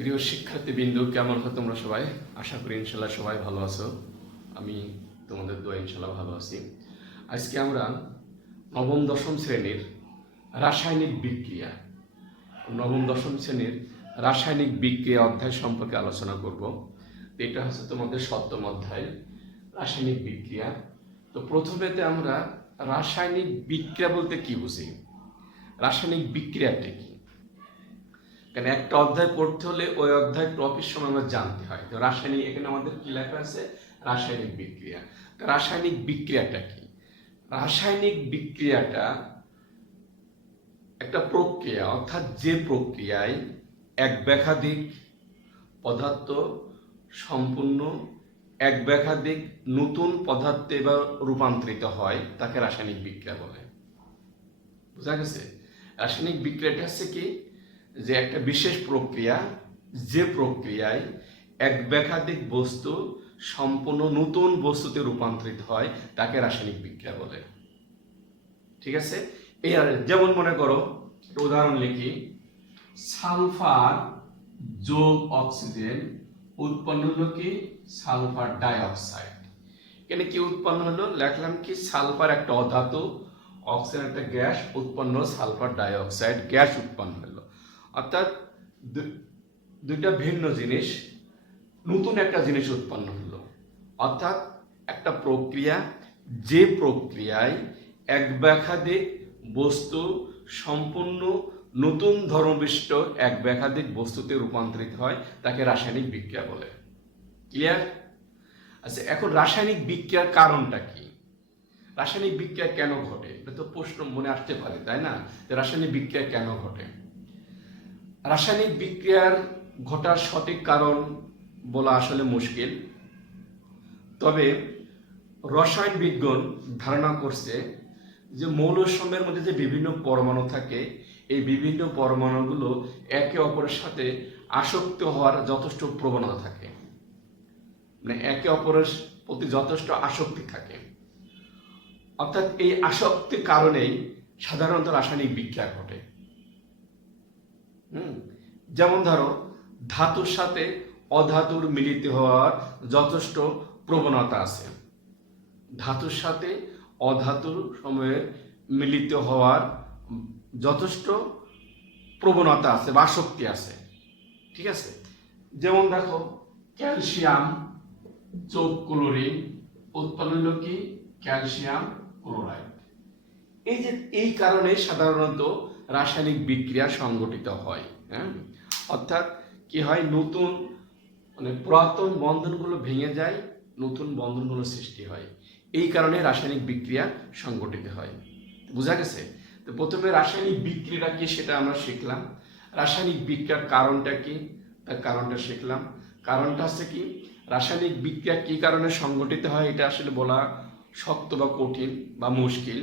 প্রিয় শিক্ষার্থীবৃন্দ, কেমন আছো তোমরা সবাই? আশা করি ইনশাল্লাহ সবাই ভালো আছো। আমি তোমাদের দোয়া ইনশাল্লাহ ভালো আছি। আজকে আমরা নবম দশম শ্রেণীর রাসায়নিক বিক্রিয়া নবম দশম শ্রেণীর রাসায়নিক বিক্রিয়া অধ্যায় সম্পর্কে আলোচনা করব। এটা হচ্ছে তোমাদের 7ম অধ্যায়, রাসায়নিক বিক্রিয়া। তো প্রথমেতে আমরা রাসায়নিক বিক্রিয়া বলতে কি বুঝি, রাসায়নিক বিক্রিয়াটা কি। কারণ একটা অধ্যায় পড়তে হলে ওই অধ্যায় টপিক সময় আমরা জানতে হয়। তো রাসায়নিক, এখানে আমাদের কি লেখা আছে? রাসায়নিক বিক্রিয়া। তো রাসায়নিক বিক্রিয়াটা কি? রাসায়নিক বিক্রিয়াটা একটা প্রক্রিয়া, অর্থাৎ যে প্রক্রিয়ায় এক ব্যাখ্যাধিক পদার্থ সম্পূর্ণ এক ব্যাখ্যাধিক নতুন পদার্থে বা রূপান্তরিত হয় তাকে রাসায়নিক বিক্রিয়া বলে। বুঝা গেছে? রাসায়নিক বিক্রিয়াটা হচ্ছে কি, যে একটা বিশেষ প্রক্রিয়া, যে প্রক্রিয়ায় এক ব্যাখ্যাধিক বস্তু সম্পূর্ণ নতুন বস্তুতে রূপান্তরিত হয় তাকে রাসায়নিক বিক্রিয়া বলে। ঠিক আছে? এই যেমন মনে করো, উদাহরণ লিখি, সালফার যোগ অক্সিজেন উৎপন্ন হলো কি? Sulphur dioxide. এখানে কি উৎপন্ন হলো? লেখলাম কি, সালফার একটা অধাতু, অক্সিজেন একটা গ্যাস, উৎপন্ন সালফার ডাইঅক্সাইড গ্যাস উৎপন্ন হলো। অর্থাৎ দুইটা ভিন্ন জিনিস, নতুন একটা জিনিস উৎপন্ন হলো। অর্থাৎ একটা প্রক্রিয়া, যে প্রক্রিয়ায় এক ব্যাখ্যাধিক বস্তু সম্পূর্ণ নতুন ধর্মবিষ্ট এক ব্যাখ্যাধিক বস্তুতে রূপান্তরিত হয় তাকে রাসায়নিক বিক্রিয়া বলে। ক্লিয়ার? আচ্ছা, এখন রাসায়নিক বিক্রিয়ার কারণটা কি? রাসায়নিক বিক্রিয়া কেন ঘটে? এটা তো প্রশ্ন মনে আসতে পারে, তাই না? রাসায়নিক বিক্রিয়া কেন ঘটে? রাসায়নিক বিক্রিয়ার ঘটার সঠিক কারণ বলা আসলে মুশকিল। তবে রসায়নবিজ্ঞান ধারণা করছে যে মৌলসমূহের মধ্যে যে বিভিন্ন পরমাণু থাকে, এই বিভিন্ন পরমাণুগুলো একে অপরের সাথে আসক্ত হওয়ার যথেষ্ট প্রবণতা থাকে, মানে একে অপরের প্রতি যথেষ্ট আসক্তি থাকে। অর্থাৎ এই আসক্তির কারণেই সাধারণত রাসায়নিক বিক্রিয়া ঘটে। যেমন ধরো, ধাতুর সাথে অধাতুর মিলিত হওয়ার যথেষ্ট প্রবণতা আছে। ধাতুর সাথে অধাতুর সময়ে মিলিত হওয়ার যথেষ্ট প্রবণতা আছে বা আসক্তি আছে। ঠিক আছে? যেমন দেখো, ক্যালসিয়াম যোগ ক্লোরিন উৎপন্ন হলো কি? Calcium chloride. এই কারণে সাধারণত রাসায়নিক বিক্রিয়া সংঘটিত হয়। অর্থাৎ কি হয়, নতুন মানে পুরাতন বন্ধনগুলো ভেঙে যায়, নতুন বন্ধনগুলো সৃষ্টি হয়। এই কারণে রাসায়নিক বিক্রিয়া সংঘটিত হয়। বুঝা গেছে? তো প্রথমে রাসায়নিক বিক্রিয়াটা কি সেটা আমরা শিখলাম। রাসায়নিক বিক্রিয়ার কারণটা কি, তার কারণটা শিখলাম। কারণটা হচ্ছে কি, রাসায়নিক বিক্রিয়া কি কারণে সংঘটিত হয় এটা আসলে বলা শক্ত বা কঠিন বা মুশকিল।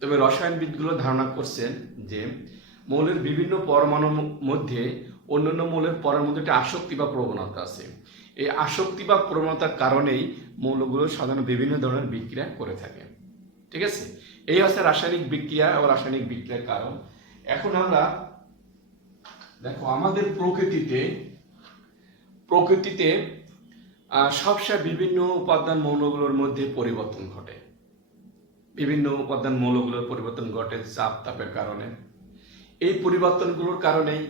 তবে রসায়নবিদগুলো ধারণা করছেন যে মৌলের বিভিন্ন পরমাণুর মধ্যে অন্যান্য মৌলের পরমাণুর মধ্যে একটা আসক্তি বা প্রবণতা আছে। এই আসক্তি বা প্রবণতার কারণেই মৌলগুলো সাধারণত বিভিন্ন ধরনের বিক্রিয়া করে থাকে। ঠিক আছে? এই হচ্ছে রাসায়নিক বিক্রিয়া ও রাসায়নিক বিক্রিয়ার কারণ। এখন আমরা দেখো, আমাদের প্রকৃতিতে সবসময় বিভিন্ন উপাদান মৌলগুলোর মধ্যে পরিবর্তন ঘটে। বিভিন্ন উপাদান মৌলগুলোর পরিবর্তন ঘটে চাপ তাপের কারণে। এই পরিবর্তনগুলোর কারণেই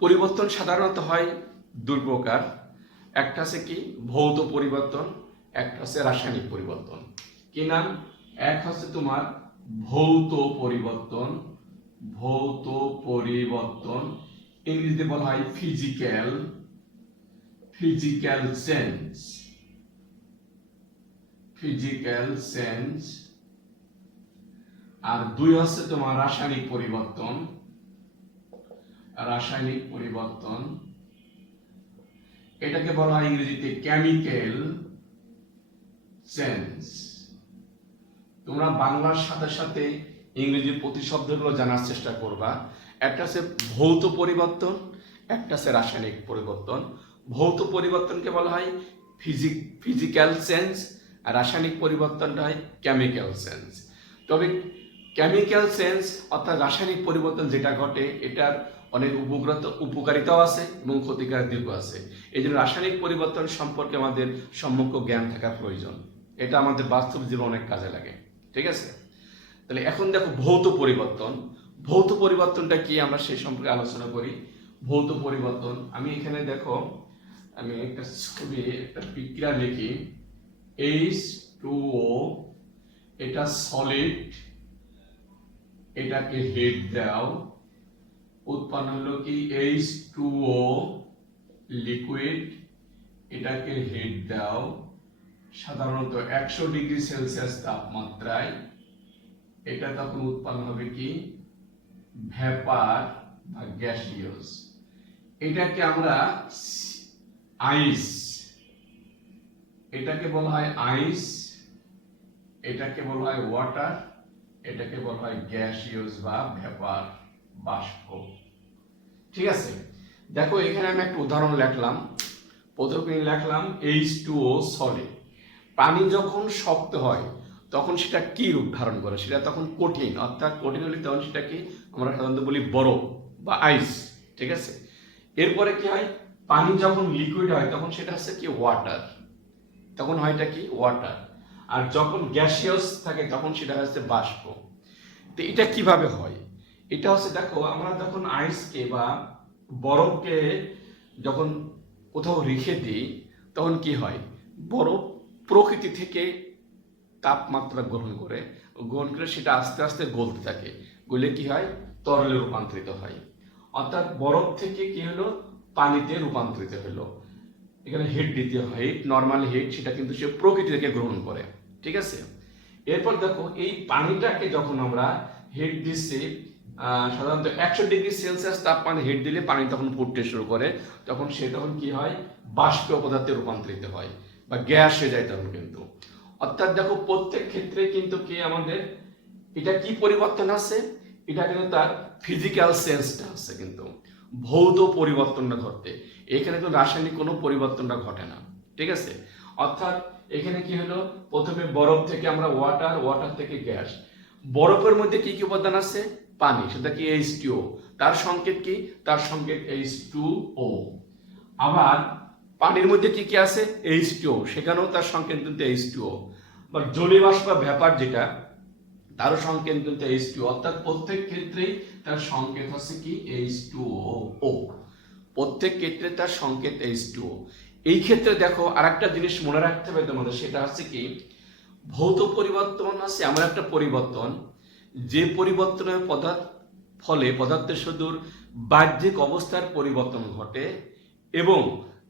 পরিবর্তন সাধারণত হয় দুই প্রকার। একটা আছে কি, ভৌত পরিবর্তন, একটা আছে রাসায়নিক পরিবর্তন। কি নাম? এক হচ্ছে তোমার ভৌত পরিবর্তন। ভৌত পরিবর্তন ইংরেজিতে বলা হয় ফিজিক্যাল চেঞ্জ। আর দুই হচ্ছে তোমার রাসায়নিক পরিবর্তন। এটাকে বলা হয় ইংরেজিতে কেমিক্যাল চেঞ্জ। তোমরা বাংলার সাথে সাথে ইংরেজি প্রতিশব্দগুলো জানার চেষ্টা করবা। একটা আছে ভৌত পরিবর্তন, একটা আছে রাসায়নিক পরিবর্তন। ভৌত পরিবর্তনকে বলা হয় ফিজিক্যাল চেঞ্জ, আর রাসায়নিক পরিবর্তনটা হয় কেমিক্যাল চেঞ্জ। তবে কেমিক্যাল চেঞ্জ অর্থাৎ রাসায়নিক পরিবর্তন যেটা ঘটে, এটার অনেক উপকারিতাও আছে এবং ক্ষতিকারক দিকও আছে। এই জন্য রাসায়নিক পরিবর্তন সম্পর্কে আমাদের সম্যক জ্ঞান থাকা প্রয়োজন। এটা আমাদের বাস্তব জীবনে অনেক কাজে লাগে। ঠিক আছে, তাহলে এখন দেখো ভৌত পরিবর্তন। ভৌত পরিবর্তনটা কি আমরা সেই সম্পর্কে আলোচনা করি। ভৌত পরিবর্তন, আমি এখানে দেখো আমি একটা ছবি একটা বিক্রিয়া লিখি। H2O, এটা সলিড, এটাকে হিট দাও, উৎপন্ন হলো কি H2O লিকুইড, এটাকে হিট দাও সাধারণত 100 ডিগ্রি সেলসিয়াস তাপমাত্রায়। এটা তখন উৎপন্ন হবে কি ভেপার বা গ্যাসিয়াস। এটাকে আমরা আইস, এটাকে বলা হয় আইস, এটাকে বলা হয় ওয়াটার, এটাকে বলা হয় গ্যাসিয়াস বা ভেপার বাষ্প। ঠিক আছে, দেখো এখানে আমি একটা উদাহরণ লিখলাম। প্রথমে লিখলাম H2O সলিড। পানি যখন শক্ত হয় তখন সেটা কি রূপ ধারণ করে? সেটা তখন কঠিন, অর্থাৎ কঠিন হলে তখন সেটা কি আমরা সাধারণত বলি বরফ বা আইস। ঠিক আছে, এরপরে কি হয়, পানি যখন লিকুইড হয় তখন সেটা হচ্ছে কি ওয়াটার, তখন হয় এটা কি ওয়াটার। আর যখন গ্যাসিয়াস থাকে তখন সেটা হচ্ছে বাষ্প। তো এটা কিভাবে হয়? এটা হচ্ছে দেখো আমরা যখন আইসকে বা বরফকে যখন কোথাও রেখে দিই তখন কি হয়, বরফ প্রকৃতি থেকে তাপমাত্রা গ্রহণ করে সেটা আস্তে আস্তে গলতে থাকে। গলে কি হয়, তরলে রূপান্তরিত হয়। অর্থাৎ বরফ থেকে কি হলো, পানিতে রূপান্তরিত হলো। এখানে হিট দিতে হয়, হিট নর্মাল হিট, সেটা কিন্তু সে প্রকৃতি থেকে গ্রহণ করে। ঠিক আছে, এরপর দেখো এই পানিটাকে যখন আমরা হিট দিচ্ছি, সাধারণত 100 ডিগ্রি সেলসিয়াস তাপমাত্রা হিট দিলে পানি তখন ফুটতে শুরু করে, তখন সে তখন কি হয় বাষ্পীয় পদার্থে রূপান্তরিত হয় বা গ্যাস হয়ে যায় তখন কিন্তু। অর্থাৎ দেখো প্রত্যেক ক্ষেত্রে কিন্তু কি আমাদের এটা কি পরিবর্তন আছে, এটা কিন্তু তার ফিজিক্যাল সেন্সটা আছে, কিন্তু ভৌত পরিবর্তনটা ঘটে এখানে কিন্তু রাসায়নিক কোনো পরিবর্তনটা ঘটে না। ঠিক আছে, অর্থাৎ এখানে কি হলো, প্রথমে বরফ থেকে আমরা ওয়াটার, ওয়াটার থেকে গ্যাস। বরফের মধ্যে কি কি উপাদান আছে, পানি, সেটা কি H2O, তার সংকেত কি, তার সংকেত H2O। আবার পানির মধ্যে কি কি আছে, H2O, সেখানেও তার সংকেত কিন্তু H2O। বা জলীয় বাষ্প বা ভেপার যেটা, তারও সংকেত কিন্তু H2O। অর্থাৎ প্রত্যেক ক্ষেত্রেই তার সংকেত হচ্ছে কি H2O। প্রত্যেক ক্ষেত্রে তার সংকেত H2O। এই ক্ষেত্রে দেখো আরেকটা জিনিস মনে রাখতে হবে তোমাদের, সেটা হচ্ছে কি ভৌত পরিবর্তন আছে এমন একটা পরিবর্তন যে পরিবর্তনের ফলে পদার্থের শুধুর বাহ্যিক অবস্থার পরিবর্তন ঘটে এবং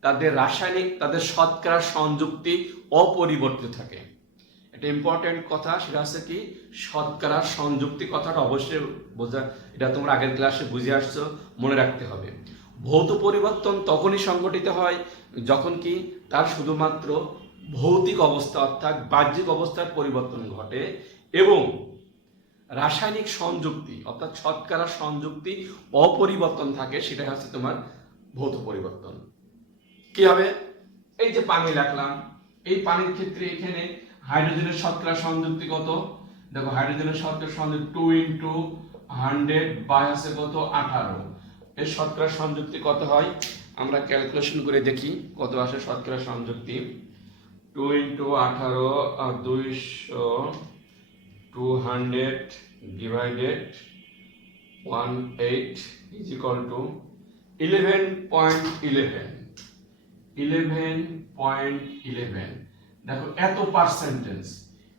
তাদের রাসায়নিক, তাদের শতকরা সংযুক্তি অপরিবর্তিত থাকে। এটা ইম্পর্টেন্ট কথা, সেটা হচ্ছে কি শতকরা সংযুক্তি কথাটা অবশ্যই বোঝা, এটা তোমরা আগের ক্লাসে বুঝে আসছো, মনে রাখতে হবে। ভৌত পরিবর্তন তখনই সংঘটিত হয় যখন কি তার শুধুমাত্র ভৌতিক অবস্থা অর্থাৎ বাহ্যিক অবস্থার পরিবর্তন ঘটে এবং রাসায়নিক সংযুক্তি অর্থাৎ শতকরা সংযুক্তি অপরিবর্তন থাকে, সেটা হচ্ছে তোমার ভৌত পরিবর্তন। কি হবে, এই যে পানি রাখলাম, এই পানির ক্ষেত্রে এখানে হাইড্রোজেনের শতকরা সংযুক্তি কত, দেখো হাইড্রোজেনের শতকরা সংযুক্তি 2 into 100 বাই আছে কত 18। এর শতকরা সংযুক্তি কত হয় আমরা ক্যালকুলেশন করে দেখি কত আসে শতকরা সংযুক্তি। 2 into 18 200 200 divided 18 is equal to 11.11 11.11। দেখো এত পার্সেন্টেজ,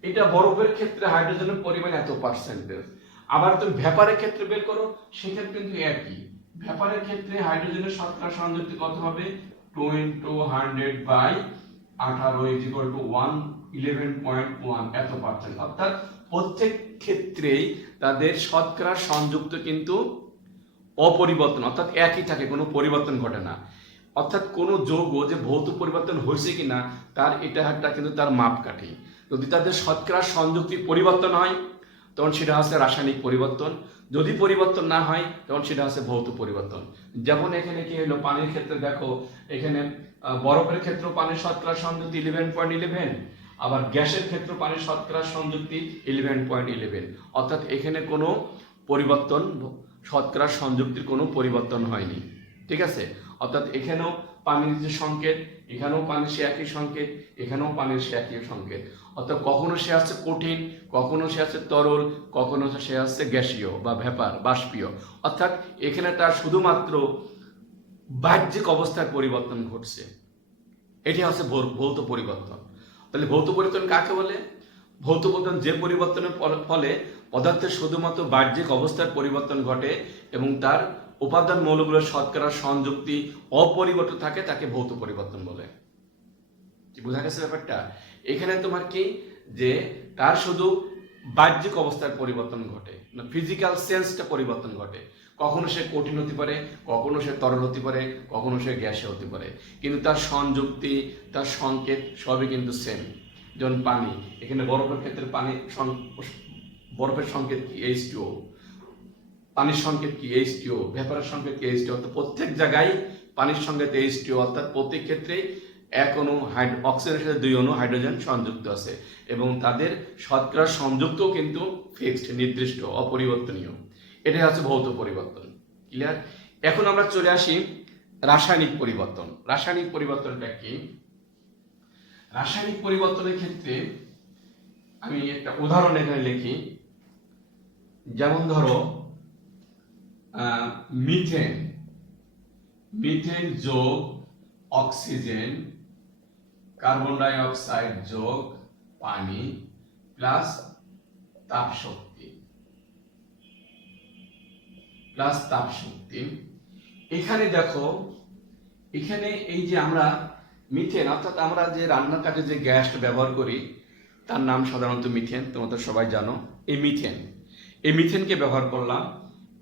এটা বরফের ক্ষেত্রে হাইড্রোজেনের পরিমাণ এত পার্সেন্টেজ। আবার তুমি ভেপারের ক্ষেত্রে বের করো, সেক্ষেত্রে কিন্তু একই। ভেপারের ক্ষেত্রে হাইড্রোজেনের শতকরা সংযুক্তি কত হবে, 2 into 100 by 18 is equal to 11.1 এত পার্সেন্ট। অর্থাৎ প্রত্যেক ক্ষেত্রেই তাদের শতকরা সংযুক্ত কিন্তু অপরিবর্তন অর্থাৎ একই থাকে, কোনো পরিবর্তন ঘটে না। অর্থাৎ কোনো যৌগ যে ভৌত পরিবর্তন হয়েছে কিনা তার এটা একটা কিন্তু তার মাপকাঠি। যদি তাদের শতকরা সংযুক্তি পরিবর্তন হয় তখন সেটা হচ্ছে রাসায়নিক পরিবর্তন, যদি পরিবর্তন না হয় তখন সেটা হচ্ছে ভৌত পরিবর্তন। যেমন এখানে কি হলো, পানির ক্ষেত্রে দেখো এখানে বরফের ক্ষেত্রে পানির শতকরা সংযুক্তি 11.11, আবার গ্যাসের ক্ষেত্রে পানির শতকরা সংযুক্তি 11.11। অর্থাৎ এখানে কোনো পরিবর্তন শতকরা সংযুক্তির কোনো পরিবর্তন হয়নি। ঠিক আছে, অর্থাৎ এখানেও পানির যে সংকেত, এখানেও পানির সে একই সংকেত, এখানেও পানির সে একই সংকেত। অর্থাৎ কখনো সে আছে কঠিন, কখনো সে আছে তরল, কখনো সে আছে গ্যাসীয় বা ভেপার বাষ্পীয়। অর্থাৎ এখানে তার শুধুমাত্র বাহ্যিক অবস্থার পরিবর্তন ঘটছে। এটি হচ্ছে ভৌত পরিবর্তন। তাহলে ভৌত পরিবর্তন কাকে বলে? ভৌত পরিবর্তন যে পরিবর্তনের ফলে পদার্থের শুধুমাত্র বাহ্যিক অবস্থার পরিবর্তন ঘটে এবং তার উপাদান মৌলগুলোর শতকরা সংযুক্তি অপরিবর্তিত থাকে, তাকে ভৌত পরিবর্তন বলে। কি বোঝা গেছে ব্যাপারটা? এখানে তোমার কি যে তার শুধু বাহ্যিক অবস্থার পরিবর্তন ঘটে, ফিজিক্যাল সেন্সটা পরিবর্তন ঘটে। কখনো সে কঠিন হতে পারে, কখনো সে তরল হতে পারে, কখনো সে গ্যাসে হতে পারে, কিন্তু তার সংযুক্তি, তার সংকেত সবই কিন্তু সেম। যেমন পানি, এখানে বরফের ক্ষেত্রে বরফের সংকেত কি? H2O। পানির সংকেত কি? H2O। ভেপারের সংকেত কি? H2O। তো প্রত্যেক জায়গায় পানির সংকেত H2O, অর্থাৎ প্রত্যেক ক্ষেত্রেই এক অণু অক্সিজেনের সাথে 2 অণু হাইড্রোজেন সংযুক্ত আছে এবং তাদের শতকরা সংযুক্তও কিন্তু ফিক্সড, নির্দিষ্ট, অপরিবর্তনীয়। এটাই হচ্ছে ভৌত পরিবর্তন। ক্লিয়ার? এখন আমরা চলে আসি রাসায়নিক পরিবর্তন। রাসায়নিক পরিবর্তনটা কি? রাসায়নিক পরিবর্তনের ক্ষেত্রে আমি একটা উদাহরণ এখানে লিখি। যেমন ধরো মিথেন, মিথেন যোগ অক্সিজেন, কার্বন ডাই অক্সাইড যোগ পানি প্লাস তাপ শক্তি, এখানে দেখো, এখানে এই যে আমরা মিথেন, অর্থাৎ আমরা যে রান্নার কাজে যে গ্যাসটা ব্যবহার করি তার নাম সাধারণত মিথেন, তোমরা সবাই জানো। এই মিথেনকে ব্যবহার করলাম,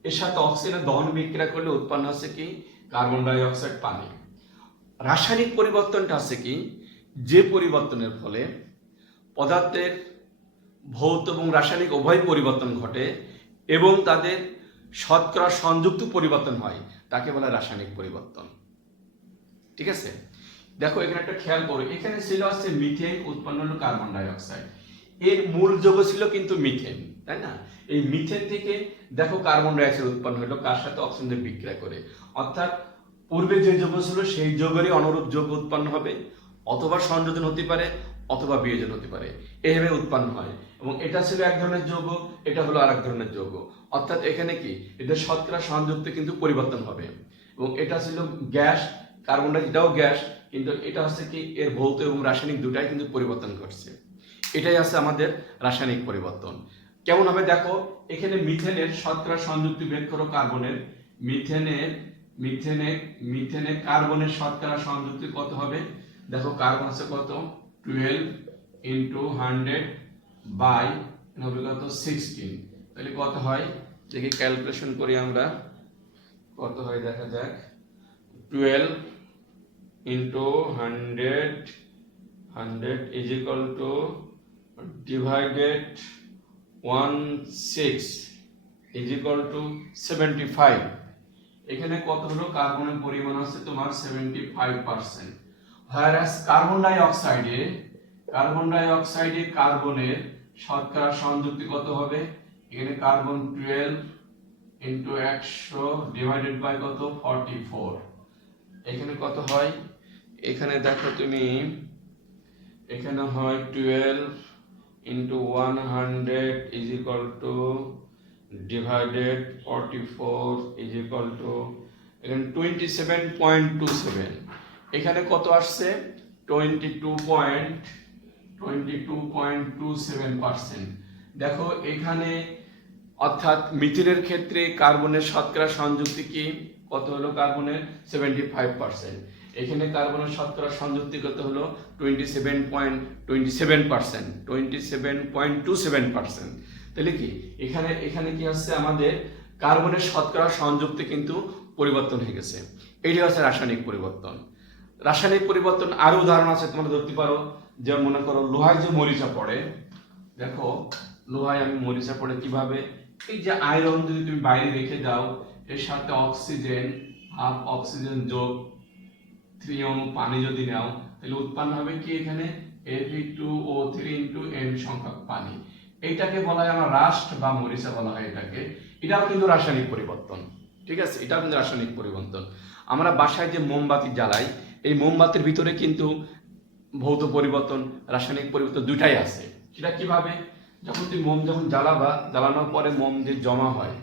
এর সাথে অক্সিজেনের দহন বিক্রিয়া করলে উৎপন্ন হচ্ছে কি? কার্বন ডাই অক্সাইড, পানি। রাসায়নিক পরিবর্তনটা আছে কি? যে পরিবর্তনের ফলে পদার্থের ভৌত এবং রাসায়নিক উভয় পরিবর্তন ঘটে এবং তাদের শতকরা সংযুক্ত পরিবর্তন হয়, তাকে বলে রাসায়নিক পরিবর্তন। ঠিক আছে, দেখো এখানে একটা খেয়াল করো, এখানে ছিল হচ্ছে মিথেন, উৎপন্ন হলো কার্বন ডাই অক্সাইড। এর মূল যৌগ ছিল কিন্তু মিথেন, তাই না? এই মিথেন থেকে দেখো কার্বন ডাই অক্সাইড উৎপন্ন হলো, কার সাথে? অক্সিজেন বিক্রিয়া করে। অর্থাৎ পূর্বে যে যৌগ ছিল সেই যৌগেরই অনুরূপ যৌগ উৎপন্ন হবে, অথবা সংযোজন হতে পারে অথবা বিয়োজন হতে পারে, এইভাবে উৎপন্ন হয়। এবং এটা ছিল এক ধরনের যৌগ, এটা হলো আরেক ধরনের যৌগ। অর্থাৎ এখানে কি এদের শতকরা সংযুক্তি কিন্তু পরিবর্তন হবে। এবং এটা ছিল গ্যাস, কার্বন ডাই, এটাও গ্যাস, কিন্তু এটা হচ্ছে কি এর ভৌত এবং রাসায়নিক দুটাই কিন্তু পরিবর্তন ঘটছে। এটাই আছে আমাদের রাসায়নিক পরিবর্তন। কেমন হবে দেখো, এখানে মিথেনের শতকরা সংযুক্তি বের করো কার্বনের, মিথেনে কার্বনের শতকরা সংযুক্তি কত হবে? দেখো কার্বন আছে কত? 12 × 100 বাই হবে কত? 16। তাহলে কত হয় দেখি, ক্যালকুলেশন করি আমরা, কত হয় দেখা যাক। 12 × 100 is equal to divided 16 is equal to 75। এখানে কত হলো? কার্বনের পরিমাণ আছে তোমার 75%। whereas কার্বন ডাই অক্সাইডে কার্বনের শতকরা সংযুক্তি কত হবে? এখানে কার্বন 12 × 100 ডিভাইডেড বাই কত? 44। এখানে কত হয়? এখানে দেখো তুমি, এখানে হয় 12 × 100 is equal to divided 44 is equal to এখানে 27.27। এখানে কত আসছে? 22.27%। দেখো এখানে, অর্থাৎ মিথেনের ক্ষেত্রে কার্বনের শতকরা সংযুক্তি কি কত হলো? কার্বনের 75%। এখানে কার্বনের শতকরা সংযুক্তি কত হলো? 27.27%। তাহলে কি এখানে কি হচ্ছে? আমাদের কার্বনের শতকরা সংযুক্তি কিন্তু পরিবর্তন হয়ে গেছে। এইটা হচ্ছে রাসায়নিক পরিবর্তন। রাসায়নিক পরিবর্তন আরো উদাহরণ আছে, তোমরা ধরতে পারো। যেমন মনে করো লোহায় যে মরিচা পড়ে, দেখো লোহায় আমি মরিচা পড়ে কিভাবে? এই যে আয়রন যদি তুমি বাইরে রেখে দাও, এর সাথে অক্সিজেন, হাফ অক্সিজেন যোগ 3 অণু পানি যদি নাও, তাহলে উৎপন্ন হবে কি? এখানে Fe2O3 × N সংখ্যক পানি। এইটাকে বলা হয় আমরা রাস্ট বা মরিচা বলা হয় এটাকে। এটাও কিন্তু রাসায়নিক পরিবর্তন। ঠিক আছে, এটাও কিন্তু রাসায়নিক পরিবর্তন। আমরা বাসায় যে মোমবাতি জ্বালাই, এই মোমবাতির ভিতরে কিন্তু ভৌত পরিবর্তন, রাসায়নিক পরিবর্তন দুটাই আছে। সেটা কিভাবে? যখন তুমি মোম যখন জ্বালাবা, জ্বালানোর পরে মোম যে জমা হয়,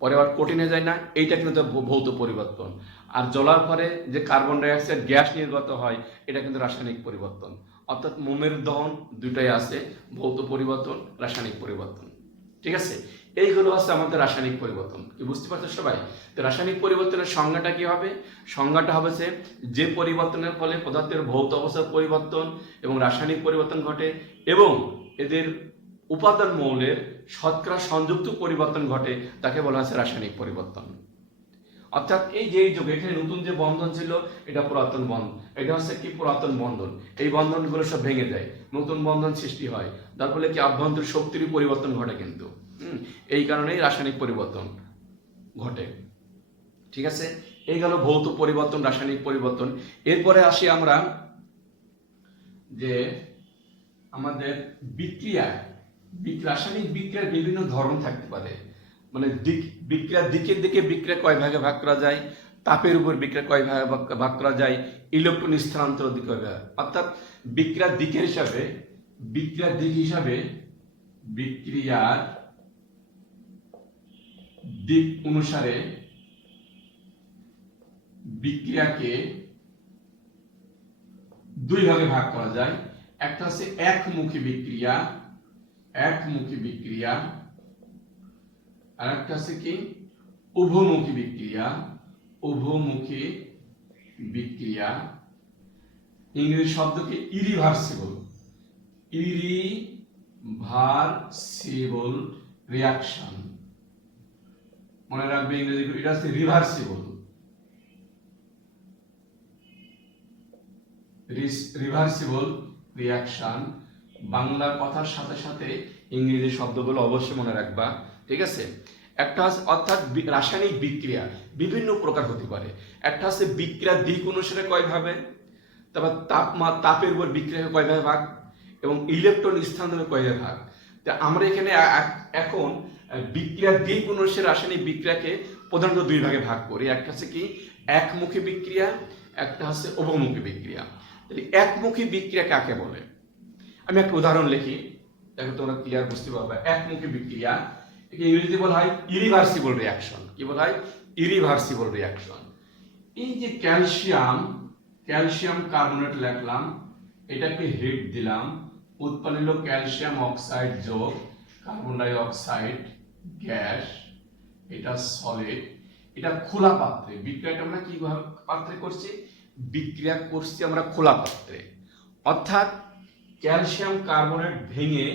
পরে আবার কঠিনে যায় না, এইটা কিন্তু ভৌত পরিবর্তন। আর জ্বলার পরে যে কার্বন ডাইঅক্সাইড গ্যাস নির্গত হয়, এটা কিন্তু রাসায়নিক পরিবর্তন। অর্থাৎ মোমের দহন দুটাই আছে, ভৌত পরিবর্তন, রাসায়নিক পরিবর্তন। ঠিক আছে, এইগুলো হচ্ছে আমাদের রাসায়নিক পরিবর্তন। কি বুঝতে পারছো সবাই? তো রাসায়নিক পরিবর্তনের সংজ্ঞাটা কি হবে? সংজ্ঞাটা হবে যে পরিবর্তনের ফলে পদার্থের ভৌত অবস্থার পরিবর্তন এবং রাসায়নিক পরিবর্তন ঘটে এবং এদের উপাদান মৌলের শতকরা সংযুক্ত পরিবর্তন ঘটে, তাকে বলা হচ্ছে রাসায়নিক পরিবর্তন। অর্থাৎ এই যে যুগে এখানে নতুন যে বন্ধন ছিল, এটা পুরাতন বন্ধন, এটা হচ্ছে কি পুরাতন বন্ধন, এই বন্ধনগুলো সব ভেঙে যায়, নতুন বন্ধন সৃষ্টি হয়, তার ফলে কি আভ্যন্তরীণ শক্তির পরিবর্তন ঘটে কিন্তু। এই কারণেই রাসায়নিক পরিবর্তন ঘটে। ঠিক আছে, এই গেল ভৌত পরিবর্তন, রাসায়নিক পরিবর্তন। এরপরে আসি আমরা যে আমাদের বিক্রিয়া, রাসায়নিক বিক্রিয়ার বিভিন্ন ধরন থাকতে পারে। মানে বিক্রিয়ার দিকের দিকে বিক্রিয়া কয় ভাগে ভাগ করা যায়, তাপের উপর বিক্রিয়া কয় ভাগে ভাগ করা যায়, ইলেকট্রন স্থানান্তর দিক কয় ভাগে, অর্থাৎ বিক্রিয়ার দিকের হিসাবে, বিক্রিয়ার দিক হিসাবে বিক্রিয়ার দিক অনুসারে বিক্রিয়াকে দুই ভাগে ভাগ করা যায়। একটা হচ্ছে একমুখী বিক্রিয়া, একমুখী বিক্রিয়া, আর একটা আছে কি উভমুখী বিক্রিয়া, উভমুখী বিক্রিয়া। ইংরেজি শব্দ কি ইরিভার্সিবল, ইরিভার্সিবল রিঅ্যাকশন, মনে রাখবে ইংরেজি, এটা হচ্ছে রিভার্সিবল, রিভার্সিবল রিঅ্যাকশন। বাংলা কথার সাথে সাথে ইংরেজি শব্দগুলো অবশ্যই মনে রাখবা। ঠিক আছে, একটা অর্থাৎ রাসায়নিক বিক্রিয়া বিভিন্ন প্রকার হতে পারে। একটা হচ্ছে বিক্রিয়ার দিক অনুসারে কয় ভাবে, তারপর তাপের উপর বিক্রিয়া কয় ভাগে ভাগ এবং ইলেকট্রন স্থানান্তরে কয় ভাগে ভাগ। তা আমরা এখানে এখন বিক্রিয়ার দিক অনুসারে রাসায়নিক বিক্রিয়াকে প্রধানত দুই ভাগে ভাগ করি। একটা হচ্ছে কি একমুখী বিক্রিয়া, একটা হচ্ছে উভমুখী বিক্রিয়া। একমুখী বিক্রিয়া কাকে বলে? আমি একটা উদাহরণ লিখি, দেখো তোমরা ক্লিয়ার বুঝতে পারবে। একমুখী বিক্রিয়া ইংরেজিতে বলা হয় ইরিভার্সিবল রিঅ্যাকশন। কি বলা হয়? Irreversible reaction. এই যে ক্যালসিয়াম কার্বনেট লিখলাম, এটাকে হিট দিলাম, উৎপন্ন হলো ক্যালসিয়াম অক্সাইড যোগ কার্বন ডাই অক্সাইড গ্যাস, এটা সলিড, এটা খোলা পাত্রে। বিক্রিয়াটা আমরা কি পাত্রে করছি? বিক্রিয়া করছি আমরা খোলা পাত্রে। অর্থাৎ ক্যালসিয়াম কার্বনেট ভেঙে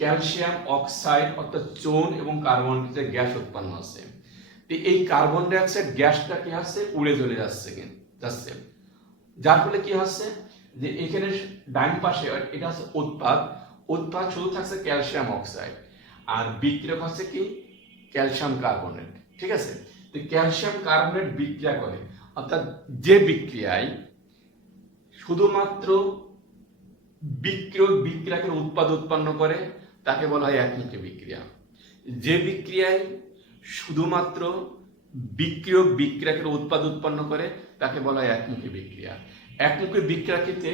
ক্যালসিয়াম অক্সাইড অর্থাৎ চুন এবং কার্বন ডাইঅক্সাইড গ্যাস উৎপন্ন আছে। এই কার্বন ডাইঅক্সাইড গ্যাসটা কি হচ্ছে? উড়ে চলে যাচ্ছে, যার ফলে কি হচ্ছে যে এখানে ডান পাশে এটা হচ্ছে উৎপাদ শুধু থাকছে ক্যালসিয়াম অক্সাইড, আর বিক্রিয়ক হচ্ছে কি ক্যালসিয়াম কার্বনেট। ঠিক আছে, তো ক্যালসিয়াম কার্বনেট বিক্রিয়া করে, অর্থাৎ যে বিক্রিয়ায় শুধুমাত্র বিক্রিয়াকে উৎপন্ন করে তাকে বলা হয় একমুখী বিক্রিয়া। যে বিক্রিয়ায় শুধুমাত্র বিক্রিয়াকে উৎপন্ন করে তাকে বলা হয় একমুখী বিক্রিয়া। একমুখী বিক্রিয়ার ক্ষেত্রে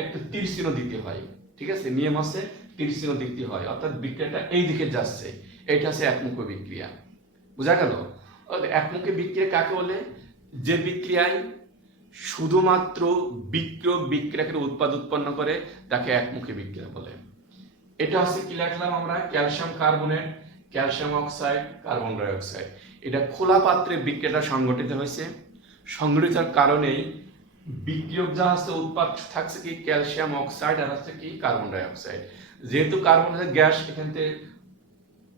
একটা তীর চিহ্ন দিতে হয়। ঠিক আছে, নিয়ম আছে, তীর চিহ্ন দিতে হয়, অর্থাৎ বিক্রিয়াটা এই দিকে যাচ্ছে, এটা হচ্ছে একমুখী বিক্রিয়া। বোঝা গেল? একমুখী বিক্রিয়া কাকে বলে? যে বিক্রিয়ায় শুধুমাত্র বিক্রিয়াকে উৎপন্ন করে তাকে একমুখী বিক্রিয়া বলে। এটা হচ্ছে কি লিখলাম আমরা? Calcium carbonate, calcium oxide, carbon dioxide. এটা খোলা পাত্রে বিক্রিয়াটা সংঘটিত হয়েছে। সংঘটিতার কারণেই বিক্রিয়ক যা আছে উৎপাদ থাকছে কি ক্যালসিয়াম অক্সাইড আর হচ্ছে কি কার্বন ডাই অক্সাইড। যেহেতু কার্বন গ্যাস এখান থেকে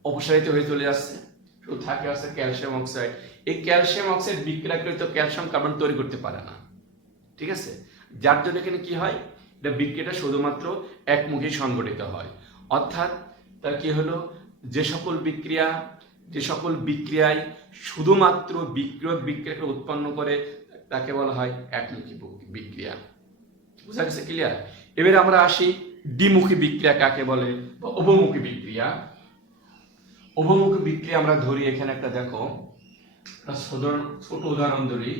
অপসারিত হয়ে চলে যাচ্ছে, শুধু থাকে আছে ক্যালসিয়াম অক্সাইড। এই ক্যালসিয়াম অক্সাইড বিক্রিয়াকৃত ক্যালসিয়াম কার্বন তৈরি করতে পারে না। ঠিক আছে, যার জন্য এখানে কি হয়, এটা বিক্রিয়াটা শুধুমাত্র একমুখী সংঘটিত হয়। অর্থাৎ তার কি হলো, যে সকল বিক্রিয়ায় শুধুমাত্র বিক্রিয়াকে উৎপন্ন করে তাকে বলা হয় একমুখী বিক্রিয়া। বুঝা গেছে? ক্লিয়ার? এবারে আমরা আসি দ্বিমুখী বিক্রিয়া কাকে বলে বা উভমুখী বিক্রিয়া। উভমুখী বিক্রিয়া আমরা ধরি, এখানে একটা দেখো, একটা ছোট উদাহরণ ধরি,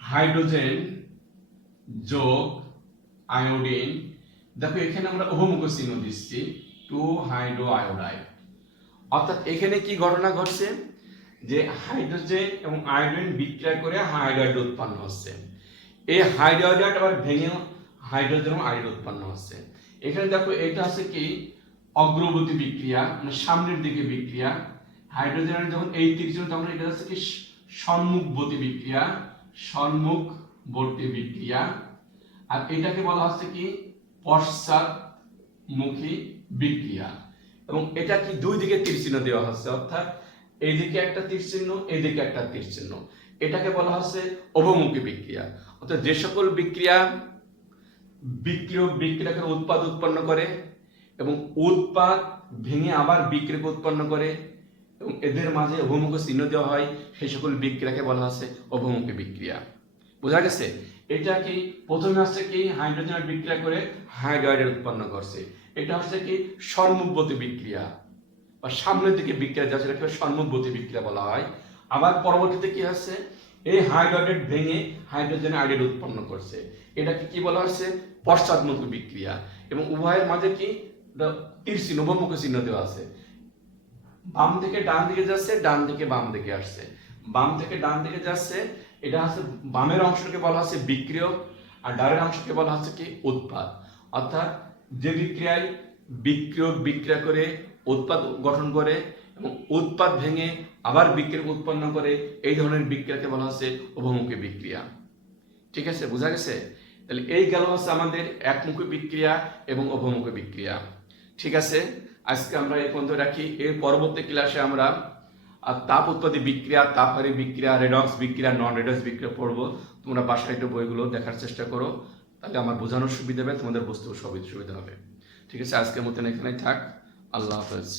হাইড্রোজেন যোগ আয়োডিন। দেখো এখানে আমরা উভমুখী চিহ্ন দিচ্ছি, 2 হাইড্রো আয়োডাইড। অর্থাৎ এখানে কি ঘটনা ঘটছে, যে হাইড্রোজেন এবং আয়োডিন বিক্রিয়া করে হাইড্রাইড উৎপন্ন হচ্ছে। এই হাইড্রাইড আবার ভেঙে হাইড্রোজেন এবং আয়োডিন উৎপন্ন হচ্ছে। এখানে দেখো এটা আছে কি অগ্রবর্তী বিক্রিয়া, মানে সামনের দিকে বিক্রিয়া। হাইড্রোজেনের যখন এই তীর তখন এটা হচ্ছে কি সম্মুখবর্তী বিক্রিয়া, সম্মুখবর্তী বিক্রিয়া। আর এটাকে বলা হচ্ছে কি পশ্চাৎমুখী বিক্রিয়া। এবং এটা কি দুই দিকে তীর চিহ্ন দেওয়া হচ্ছে, অর্থাৎ এইদিকে একটা তীর চিহ্ন, এইদিকে একটা তীর চিহ্ন। এটাকে বলা হচ্ছে উভমুখী বিক্রিয়া। অর্থাৎ যে সকল বিক্রিয়া বিক্রিয়ক বিক্রিয়াকে উৎপাদ উৎপন্ন করে এবং উৎপাদ ভেঙে আবার বিক্রিয়ক উৎপন্ন করে এবং এদের মাঝে উভমুখী চিহ্ন দেওয়া হয়, সেই সকল বিক্রিয়াকে বলা হচ্ছে উভমুখী বিক্রিয়া। বোঝা গেছে? এটা কি প্রথমে হচ্ছে কি হাইড্রোজেনের বিক্রিয়া করে হাইড্রাইড উৎপন্ন করছে, এটা হচ্ছে কি সম্মুখবর্তী বিক্রিয়া বা সামনের দিকে বিক্রিয়া, যা সেটাকে সম্মুখবর্তী বিক্রিয়া বলা হয়। আবার পরবর্তীতে কি হচ্ছে, এই হাইড্রাইড ভেঙে হাইড্রোজেন আয়োডাইড উৎপন্ন করছে, এটাকে কি বলা হচ্ছে পশ্চাৎমুখী বিক্রিয়া। এবং উভয়ের মাঝে কি তীর চিহ্ন, উভমুখী চিহ্ন দেওয়া আছে। বাম থেকে ডান দিকে যাচ্ছে, ডান থেকে বাম দিকে আসছে। বাম থেকে ডান দিকে যাচ্ছে, এটা হচ্ছে বামের অংশকে বলা হচ্ছে বিক্রিয়ক, আর ডানের অংশকে বলা হচ্ছে কি উৎপাদ। অর্থাৎ যে বিক্রিয়ায় বিক্রিয়ক বিক্রিয়া করে উৎপাদ গঠন করে এবং উৎপাদ ভেঙে আবার বিক্রিয়ক উৎপন্ন করে, এই ধরনের বিক্রিয়াকে বলা হচ্ছে উভমুখী বিক্রিয়া। ঠিক আছে, বোঝা গেছে? তাহলে এই গেল হচ্ছে আমাদের একমুখী বিক্রিয়া এবং উভমুখী বিক্রিয়া। ঠিক আছে, আজকে আমরা এই পর্যন্ত রাখি। এর পরবর্তী ক্লাসে আমরা তাপ উৎপাদী বিক্রিয়া, তাপহারী বিক্রিয়া, রেডক্স বিক্রিয়া, নন রেডক্স বিক্রিয়া পড়বো। তোমরা বাসায় একটু বইগুলো দেখার চেষ্টা করো, তাহলে আমার বোঝানোর সুবিধা হবে, তোমাদের বুঝতেও সুবিধা হবে। ঠিক আছে, আজকের মতন এখানেই থাক। আল্লাহ হাফেজ।